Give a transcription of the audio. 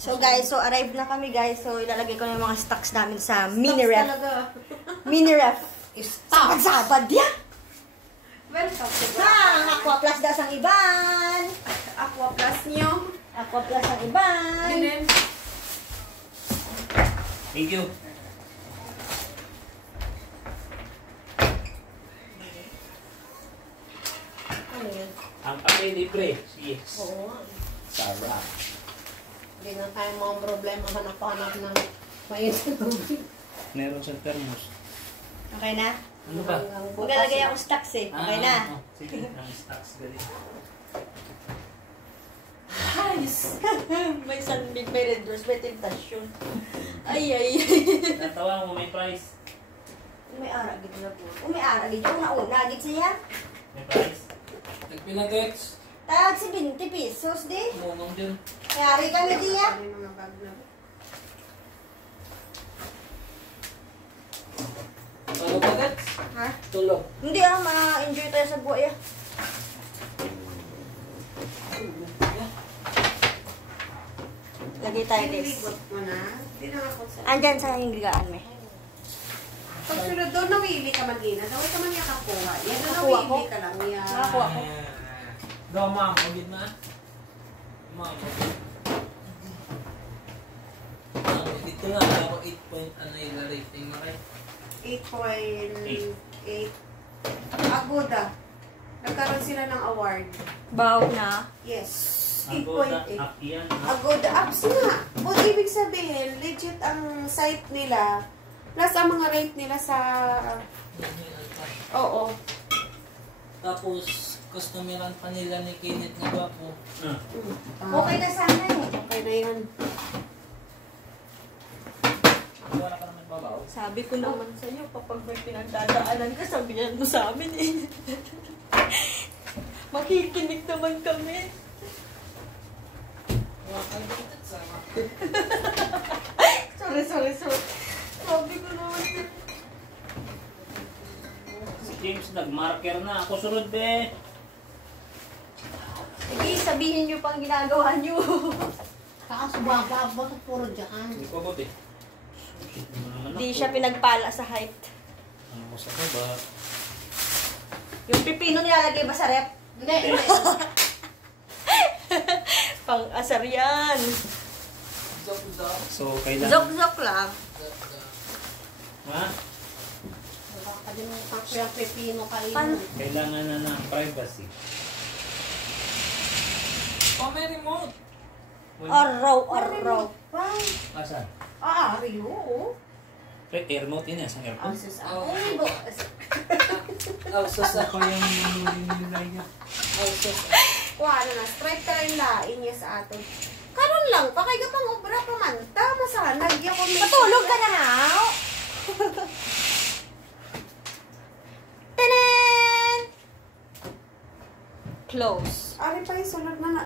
So guys, so arrived na kami guys. So ilalagay ko na yung mga stocks namin sa mini ref. Mini ref. Sabad-sabad yan. Welcome to ang Aqua Plus daw sang iban. Aqua Plus nyo. Aqua Plus ang iban. And then, thank you. Ano yun? Ang kape libre. Yes. oo. Sarap. Hindi na tayo mga problema hanap-hanap ng mainit na tubig. Meron siyang thermos. Okay na? Ano ba? Maglalagay ako stocks eh. Okay na? Sige, ang stocks gali. Nice! May sunbig, may red rose, may temptation. Ay. Natawa mo may price. May ara gid na po. May ara gid yung nauna gid siya. May price. Nagpinagets. Tawag si 20 pesos di. Mumang dyan. Kayari kami diya. May mga bag na. Ano ba, Gets? Ha? Tulog. Hindi ma-enjoy tayo sa buhay ah. Lagay tayo guys. Niligot mo na. Hindi na ako sa... Andyan sa hinggaan me. Pag sunod doon, nawili ka mag-ina. Daw ka man niya kakuha. Yan na Nakuha ko. nawili ka lang yan. Nakakuha ko. Daw, ma'am. Magid na. Ma'am. Dito nga. Ako 8 point ano yung rating mo kay? 8.8. Agoda. Nagkaroon sila ng award. Baw na. Yes. Agoda 8.8. up yan. Agoda apps nga. But ibig sabihin, legit ang site nila. Plus ang mga rate nila sa... Oo. Tapos, customeran pa nila ni Kenneth na gwapo. Okay na sana eh. Okay na yan. Wala ka naman babaw. Sabi ko naman sa iyo, kapag may pinagdadaanan ka, sabihan mo sa amin eh. Makikinig naman kami. Wala ka dito sa Sorry. Sabi ko naman sa Si James nag-marker na. Ako sunod be. sige, sabihin niyo pang ginagawa niyo. Kakasubaba, bakit puro dyan? Hindi ko buti. Di siya pinagpala sa height. Ano ko sa baba? Yung pipino nilalagay ba sa rep? Hindi. Pang-asar yan. Zok-zok. So, kailangan... Zok-zok lang. Ha? Nakakalimutan ko yung pepino kayo. Kailangan na ng privacy. Oh, may remote. Araw. Asan? Ariyo, oo. Air remote yun yan sa aircon. Asus Oh. ako. Alsos ako yung nilay niya. Alsos. Kuha na, straight ka rin lain niya sa atin. Karon lang, pakay ka pang obra pa man. Tama sa nagya ko may... Matulog ka na now. Tanan! Close. Ari pa yung sunod na